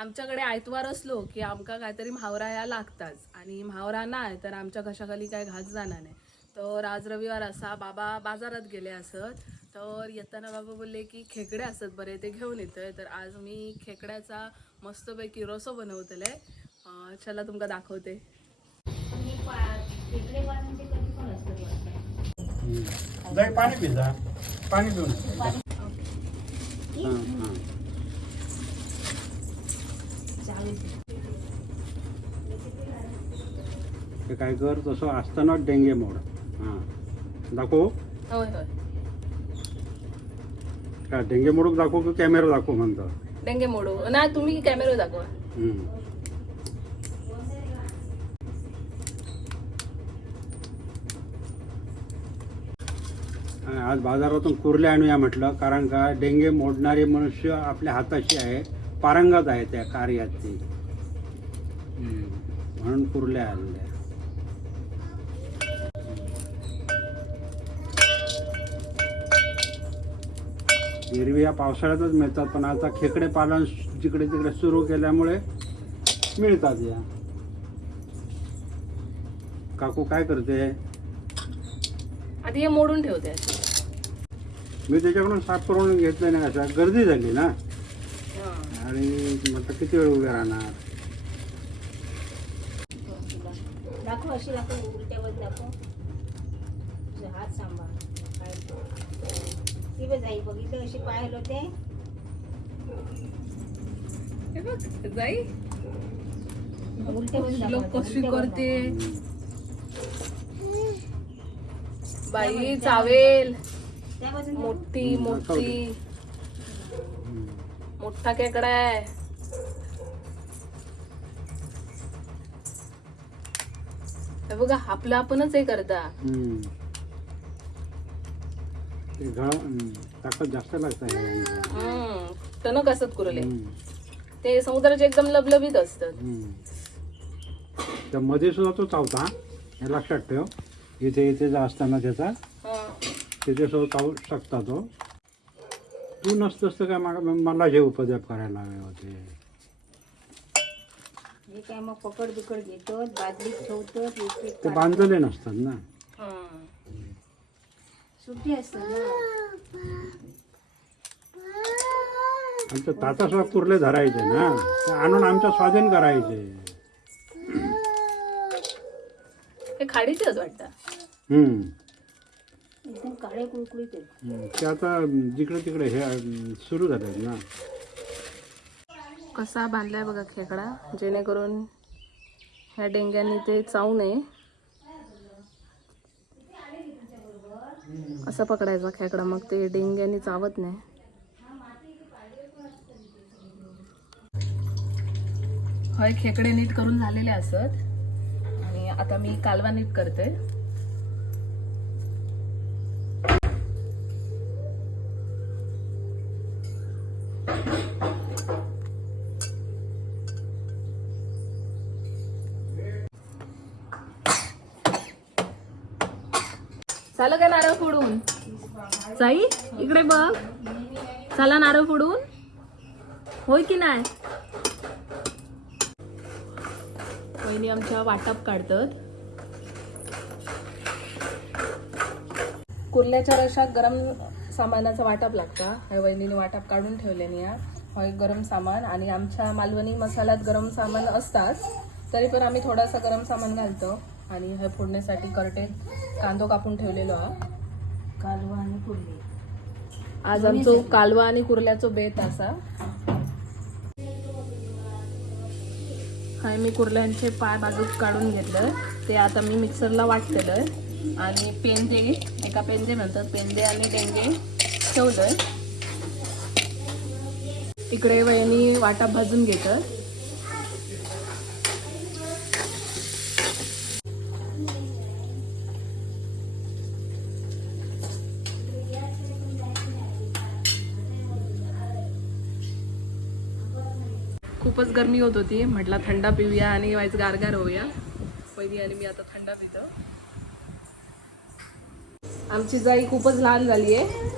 आमच्याकडे आयतवार असलो की आमका काहीतरी म्हावरा या लागताच. आणि म्हावरा नाही तर आमच्या घशाखाली काय घास जाणार नाही. तर आज रविवार असा बाबा बाजारात गेले असत. तर येताना बाबा बोलले की खेकडे असत बरे ते घेऊन येतोय. तर आज मी खेकड्याचा मस्तपैकी रसो बनवतले चला तुमका दाखवते. पाणी पिजा. पाणी पिऊन. हां हां. ते काय कर तसं असताना डेंगे मोड. हां. दाखव. होय होय. काय डेंगे मोडूक दाखव की कॅमेरा दाखव म्हणतो? डेंगे मोडू. नाही तुम्ही कॅमेरा दाखवा. हम्म. आणि आज बाजारातून कुर्ले आणूया म्हटलं कारण का डेंगे मोडणारे मनुष्य आपल्या हाताशी आहे. पारंगत आहे त्या कार्यात ती हम्म. म्हणून कुर्ल्या आणल्या. एरवी या पावसाळ्यातच मिळतात पण आता खेकडे पालन जिकडे तिकडे सुरू केल्यामुळे मिळतात या. काकू काय करते? आधी हे मोडून ठेवते मी त्याच्याकडून साफ करून घेतलं नाही असं गर्दी झाली ना? आणि म्हटलं किती वेळ उभे राहणार? दाखव अशी दाखव उलट्यावर दाखव. तुझा हात सांभाळ. पाय ती बघ जाई बघितलं अशी पाय हलवते? हे बघ जाई. उलट्यावर लोक कशी करते? बाई चावेल. मोठी मोठी. मोठा खेकडा आहे हे बघा आपलं आपणच हे करता हम्म. ते घ हम्म. ताकद जास्त लागत आहे हम्म टणक असत कुरले. ते समुद्राचे एकदम लबलबीत असतात. त्या मध्ये सुद्धा तो चावता हे लक्षात ठेव इथे इथे जा असताना त्याचा हं. तिथे सुद्धा चावू शकता तो तू नसतंस तर काय माग मला जे उपद्रव करायला हवे होते. हे काय मग पकड बिकड घेतो बादलीत ठेवतो इकडे ते बांधलेले नसतात ना. हं. सुट्टी ना. ताटासुद्धा कुर्ले धरायचे ना. ते आणून आमच्या स्वाधीन करायचे. हे खाडीचेच वाटतं. हम्म. एकदम काळे कुळकुळीत आहेत. हम्म. ते आता जिकडे तिकडे हे अं, सुरू झाले ना. कसा बांधलाय बघा खेकडा जेणेकरून ह्या डेंग्यानी ते चावू नये. असं पकडायचा खेकडा मग ते डेंग्यानी चावत नाही. हय खेकडे नीट करून झालेले असत. आणि आता मी कालवा नीट करते. झालं का नारळ फोडून? साई इकडे बघ. चला नारळ फोडून. होय की नाही? वहिनी आमच्या वाटप काढतात. कुर्ल्याच्या रशात गरम सामानाचा वाटप लागतं. ह्या वहिनीने वाटप काढून ठेवल्याने या होय गरम सामान. आणि आमच्या मालवणी मसाल्यात गरम सामान असतात. तरी पण आम्ही थोडासा गरम सामान घालतो. आणि हे फोडण्यासाठी करटे कांदो कापून ठेवलेलो हा कालवा आणि कुर्ली. आज आमचो कालवा आणि कुर्ल्याचो बेत असा. हाय मी कुर्ल्यांचे पाय बाजूक काढून घेतलं ते आता मी मिक्सरला वाटलेलं आणि पेंदे एका पेंदे म्हणतात पेंदे आणि डेंगे ठेवलंय. इकडे वहिनी वाटा भाजून घेतात. खूपच गरमी होत होती. म्हटलं थंडा पिऊया आणि वाईच गारगार होऊया. पहिली आणि मी आता थंडा पितो. आमची जाई खूपच लहान झाली आहे.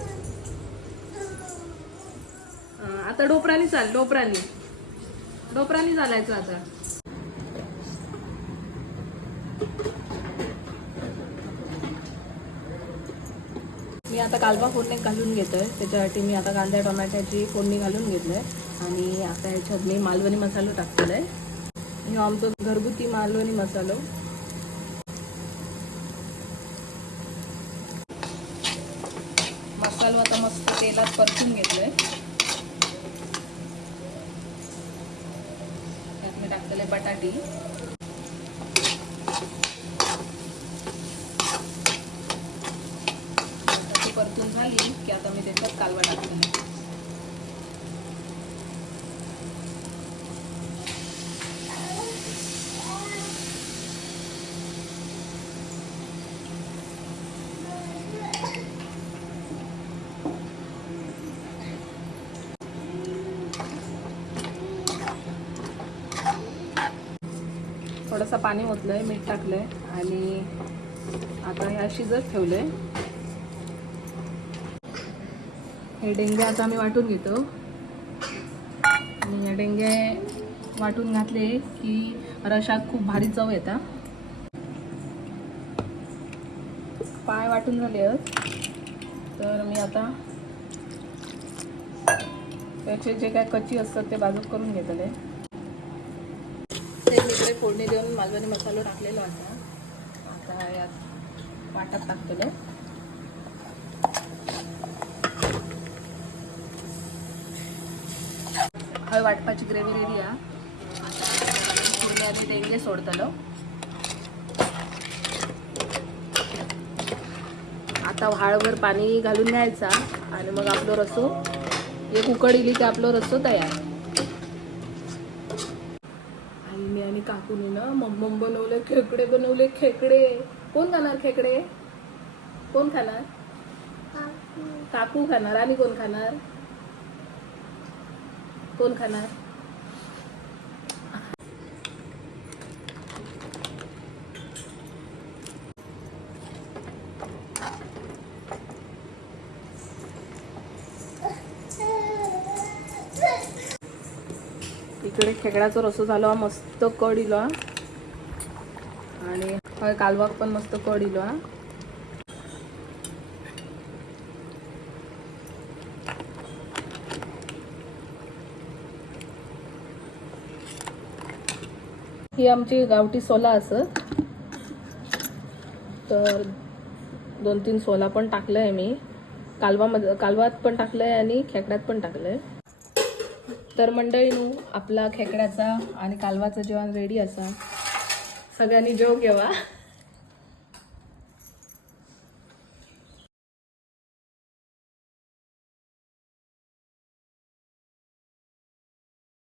आता डोपरानी चाल डोपरानी. डोपरानी चालायचं आता. मी आता कालवा फोडणी घालून घेतोय. त्याच्यासाठी मी आता कांद्या टोमॅटोची फोडणी घालून घेतलंय आणि आता ह्याच्यात मी मालवणी मसालो टाकलेला आहे. हे आमचं घरगुती मालवणी मसालो. मसालो आता मस्त तेलात परतून घेतलोय. त्यात मी टाकलेले बटाटी. परतून झाली की आता मी त्याच्यात कालवा टाकते थोडंसं पाणी ओतलंय मीठ टाकलंय आणि आता ह्या शिजत ठेवलं आहे हे डेंगे आता आम्ही वाटून घेतो. आणि हे डेंगे वाटून घातले की रशात खूप भारी चव येतात पाय वाटून झाले आहेत. तर मी आता त्याचे जे काय कच्ची असतात ते बाजूक करून घेतले. फोडणी देऊन मालवणी मसालो टाकलेला होता. आता यात वाटत टाकतलो हय वाटपाची ग्रेव्ही रेडी आहे. आता आधी देणगे सोडतलो. आता व्हाळभर पाणी घालून घ्यायचा आणि मग आपलं रसो. एक उकड इली की आपलं रसो तयार आणि मी आणि काकूने ना मम्मम बनवले खेकडे बनवले खेकडे. कोण खाणार खेकडे? कोण खाणार? काकू खाणार. आणि कोण खाणार? कोण खाणार? इकडे खेकड्याचा रसो झालो मस्त कड इलो हा. आणि हय कालवाक पण मस्त कड इलो हा. ही आमची गावठी सोला असत तर दोन तीन सोला पण टाकलंय मी कालवामध्ये कालवात पण टाकलंय आणि खेकड्यात पण टाकलंय तर मंडळीनू आपला खेकड्याचा आणि कालवाचं जेवण रेडी असा. सगळ्यांनी जेव घेवा